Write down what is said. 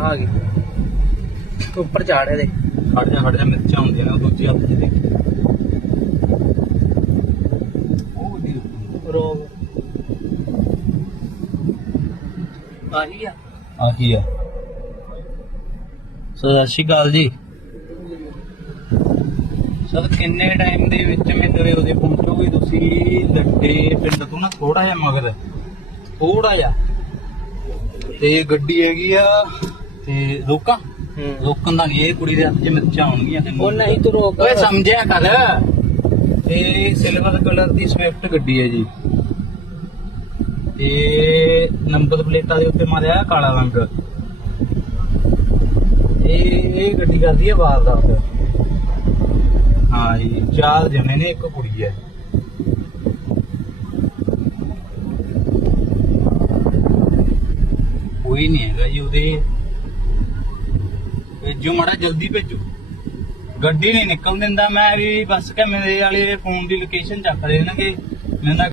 ਆ ਗਈ। ਉੱਪਰ ਚਾੜੇ ਦੇ ਖੜ ਜਾ ਖੜ ਜਾ ਮਿਰਚਾਂ ਹੁੰਦੀਆਂ ਨੇ ਉਹ ਦੂਜੇ ਹੱਥ 'ਚ ਦੇਖ। ਉਹ ਦੀ ਰੋਗ। ਆਹੀ ਆ। ਆਹੀ ਆ। ਸੋ ਸਤਿ ਸ਼੍ਰੀ ਅਕਾਲ ਜੀ। ਸਰ ਕਿੰਨੇ ਟਾਈਮ ਦੇ ਵਿੱਚ ਮੇਰੇ ਉਹਦੇ ਪਹੁੰਚੋਗੇ ਤੁਸੀਂ? ਲੱਡੇ ਪਿੰਡ ਤੋਂ ਨਾ ਥੋੜਾ ਜਿਹਾ ਮਗਰ। ਥੋੜਾ ਜਿਹਾ। ਤੇ ਗੱਡੀ ਹੈਗੀ ਆ ਤੇ ਰੋਕਾਂ? ਰੋਕਣ ਦਾ ਇਹ ਕੁੜੀ ਦੇ ਹੱਥ 'ਚ ਮਿਰਚਾਂ ਆਉਣਗੀਆਂ ਤੇ ਉਹ ਨਹੀਂ ਤੂੰ ਰੋਕ। ਓਏ ਸਮਝਿਆ ਕਰ। ਤੇ ਸਿਲਵਰ ਕਲਰ ਦੀ ਸਵਿਫਟ ਗੱਡੀ ਹੈ ਜੀ। ਤੇ ਨੰਬਰ ਪਲੇਟਾਂ ਦੇ ਉੱਤੇ ਮਾਰਿਆ ਕਾਲਾ ਰੰਗ। ਇਹ ਇਹ ਗੱਡੀ ਕਰਦੀ ਹੈ ਵਾਰਦਾਤ ਹਾਂ ਜੀ ਚਾਰ ਜਣੇ ਨੇ ਇੱਕ ਕੁੜੀ ਹੈ। ਕੋਈ ਨਹੀਂ ਹੈਗਾ ਜੀ ਉਹਦੇ ਭੇਜੋ ਮਾੜਾ, ਜਲਦੀ ਭੇਜੋ। ਗੱਡੀ ਨਹੀਂ ਨਿਕਲ ਦਿੰਦਾ, ਮੈਂ ਵੀ ਬਸ ਕਿ ਮੇਰੇ ਵਾਲੇ ਫੋਨ ਦੀ ਲੋਕੇਸ਼ਨ ਚੱਕ ਲੈਣਗੇ ਮੈਂ